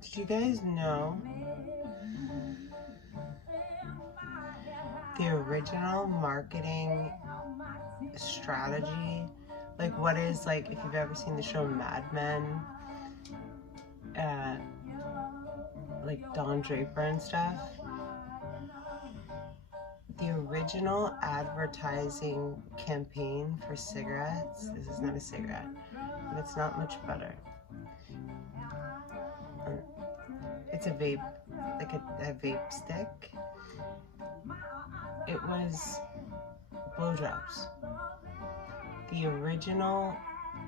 Did you guys know the original marketing strategy? Like, what is, like, if you've ever seen the show Mad Men, like Don Draper and stuff, the original advertising campaign for cigarettes, this is not a cigarette, but it's not much better. It's a vape, like a vape stick. It was blowjobs. The original,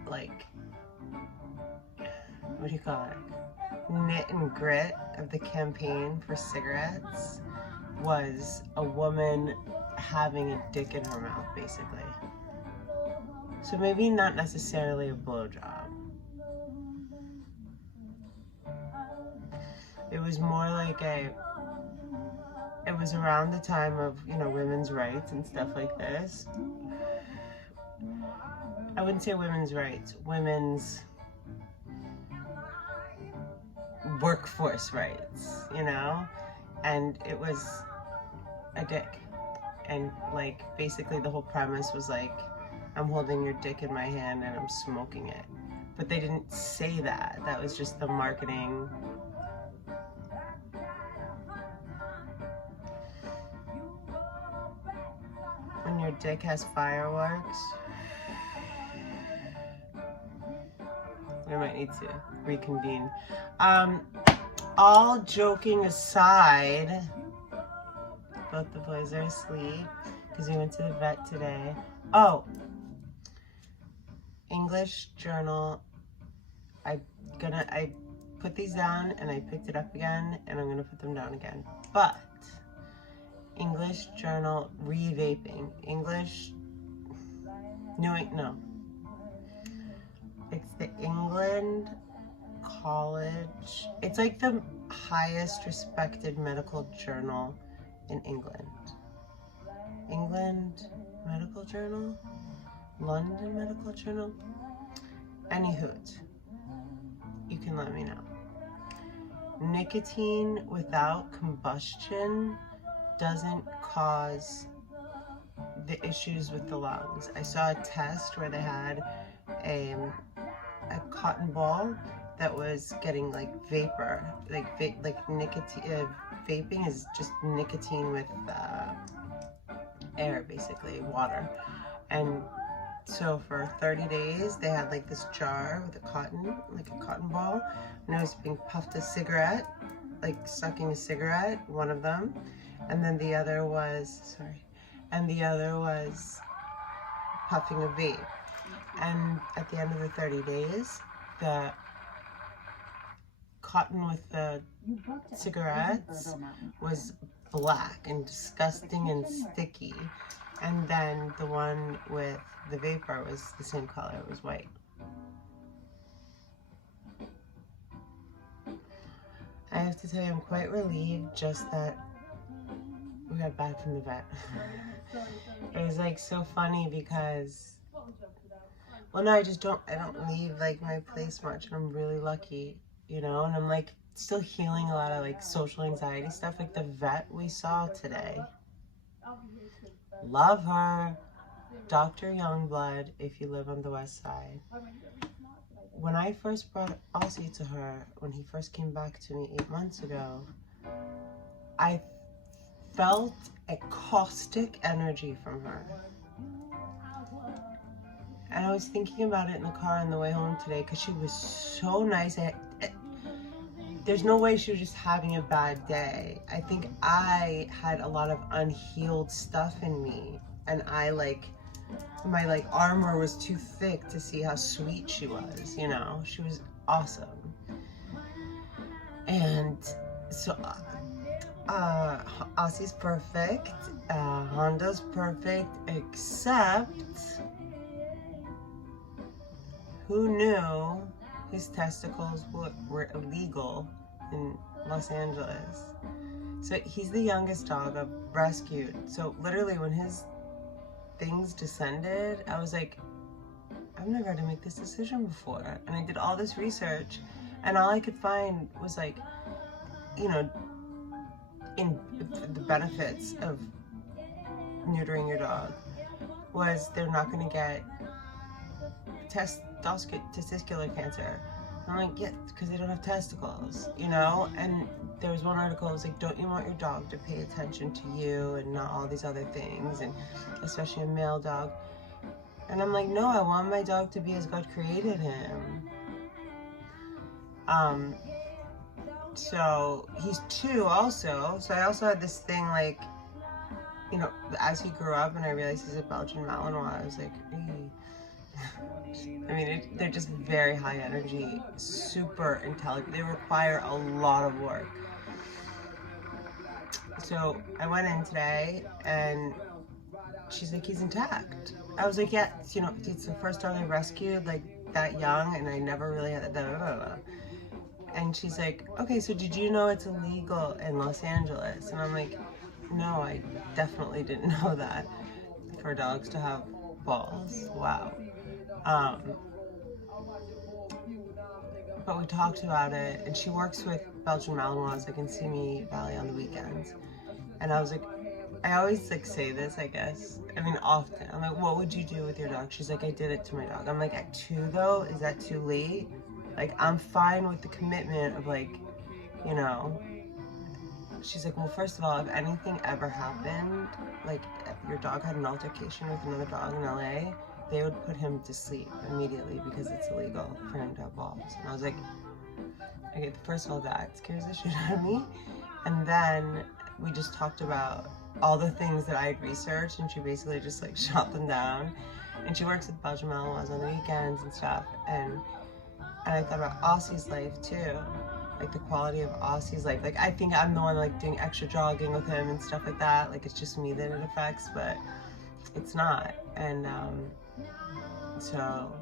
like, what do you call it? Knit and grit of the campaign for cigarettes was a woman having a dick in her mouth, basically. So maybe not necessarily a blowjob. It was more like it was around the time of, you know, women's rights and stuff like this. I wouldn't say women's rights, women's workforce rights, you know? And it was a dick. And, like, basically the whole premise was like, I'm holding your dick in my hand and I'm smoking it. But they didn't say that. That was just the marketing. When your dick has fireworks, we might need to reconvene. All joking aside, both the boys are asleep because we went to the vet today. Oh, English journal. I put these down and I picked it up again and I'm gonna put them down again. But English journal re-vaping. English, no. It's the England College. It's like the highest respected medical journal in England. England Medical Journal? London Medical Journal? Anyhoot, you can let me know. Nicotine without combustion doesn't cause the issues with the lungs. I saw a test where they had a cotton ball that was getting like vapor, like nicotine. Vaping is just nicotine with air, basically water. And so for 30 days, they had like this jar with a cotton ball, and it was being puffed a cigarette, like sucking a cigarette, one of them, and then the other was puffing a vape. And at the end of the 30 days, the cotton with the cigarettes was black and disgusting and sticky, and then the one with the vapor was the same color, it was white. I have to tell you, I'm quite relieved just that we got back from the vet. It was like so funny because, well, no, I don't leave like my place much, and I'm really lucky, you know, and I'm like still healing a lot of like social anxiety stuff. Like the vet we saw today, love her, Dr. Youngblood, if you live on the west side. When I first brought Aussie to her, when he first came back to me 8 months ago, I felt a caustic energy from her. And I was thinking about it in the car on the way home today because she was so nice. There's no way she was just having a bad day. I think I had a lot of unhealed stuff in me, and my like armor was too thick to see how sweet she was, you know? She was awesome. And so Aussie's perfect, Honda's perfect, except who knew his testicles were illegal in Los Angeles? So he's the youngest dog I've rescued. So literally when his things descended, I was like, I've never had to make this decision before. And I did all this research, and all I could find was like, you know, in the benefits of neutering your dog was they're not going to get testicular cancer. I'm like, yeah, because they don't have testicles, you know? And there was one article, it was like, don't you want your dog to pay attention to you and not all these other things, and especially a male dog. And I'm like, no, I want my dog to be as God created him. So he's 2 also. So I also had this thing like, you know, as he grew up and I realized he's a Belgian Malinois, I was like, eee. I mean, they're just very high energy, super intelligent. They require a lot of work. So I went in today and she's like, he's intact. I was like, yeah, you know, it's the first dog I rescued like that young, and I never really had that. And she's like, okay, so did you know it's illegal in Los Angeles? And I'm like, no, I definitely didn't know that for dogs to have balls. Wow. But we talked about it, and she works with Belgian Malinois, like in Simi Valley on the weekends. And I was like, I always like say this, I guess. I mean, often. I'm like, what would you do with your dog? She's like, I did it to my dog. I'm like, at 2 though? Is that too late? Like, I'm fine with the commitment of like, you know. She's like, well, first of all, if anything ever happened, like if your dog had an altercation with another dog in LA, they would put him to sleep immediately because it's illegal for him to have balls. And I was like, okay, first of all, that scares the shit out of me. And then we just talked about all the things that I had researched, and she basically just like shot them down. And she works with Belgian Malinois on the weekends and stuff. And I thought about Aussie's life too, like the quality of Aussie's life. Like, I think I'm the one like doing extra jogging with him and stuff like that. Like, it's just me that it affects, but it's not. And so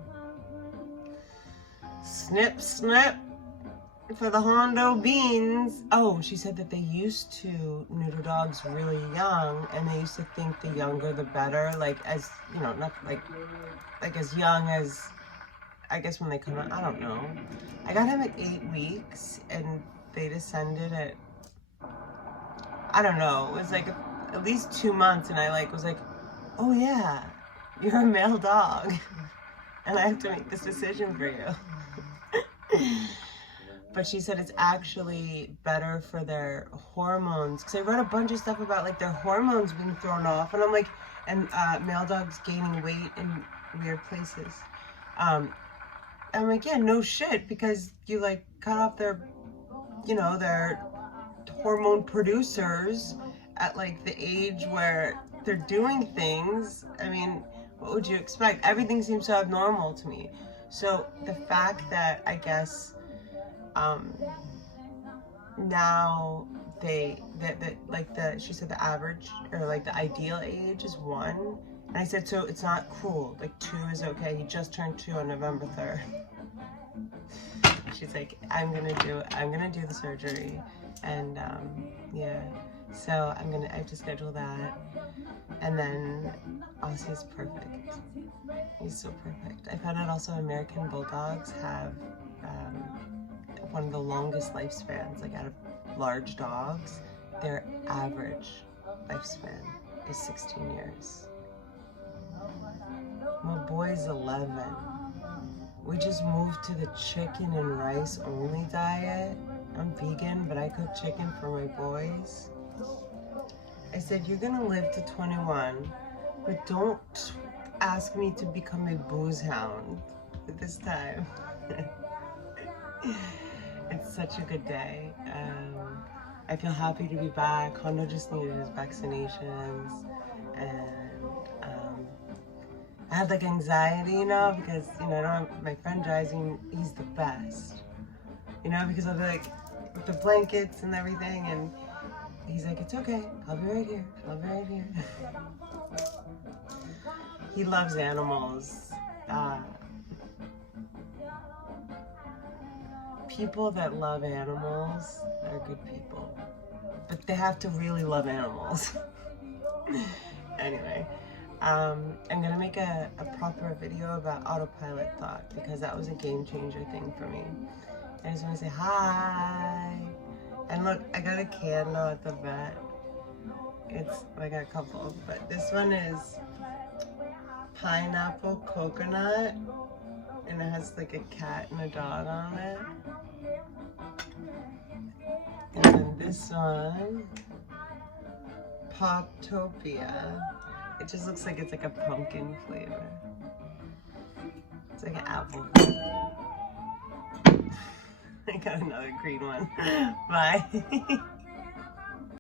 snip snip for the Hondo beans. Oh, she said that they used to neuter dogs really young, and they used to think the younger the better, like as, you know, not like as young as, I guess when they come out, I don't know. I got him at 8 weeks, and they descended at, I don't know, it was like at least 2 months, and I like was like, oh yeah, you're a male dog, and I have to make this decision for you. But she said it's actually better for their hormones, because I read a bunch of stuff about like their hormones being thrown off, and I'm like, and male dogs gaining weight in weird places. I'm like, yeah, no shit, because you like cut off their, you know, their hormone producers at like the age where they're doing things. I mean, what would you expect? Everything seems so abnormal to me. So the fact that I guess now she said the average or like the ideal age is 1. And I said, so it's not cool, like 2 is okay. He just turned 2 on November 3rd. She's like, I'm gonna do the surgery. And yeah, so I have to schedule that. And then Aussie's perfect. He's so perfect. I found out also American Bulldogs have one of the longest lifespans, like out of large dogs. Their average lifespan is 16 years. My boy's 11. We just moved to the chicken and rice only diet. I'm vegan, but I cook chicken for my boys. I said, you're gonna live to 21, but don't ask me to become a booze hound at this time. It's such a good day. I feel happy to be back. Hondo just needed his vaccinations, and I have like anxiety now because, you know, I don't have my friend driving. He's the best, you know, because I'll be like with the blankets and everything, and he's like, it's okay, I'll be right here, I'll be right here. He loves animals. People that love animals are good people, but they have to really love animals. Anyway, I'm gonna make a proper video about autopilot thought because that was a game changer thing for me. I just want to say hi. And look, I got a candle at the vet. I got a couple, but this one is pineapple coconut, and it has like a cat and a dog on it. And then this one, Poptopia. It just looks like it's like a pumpkin flavor. It's like an apple. I got another green one. Bye.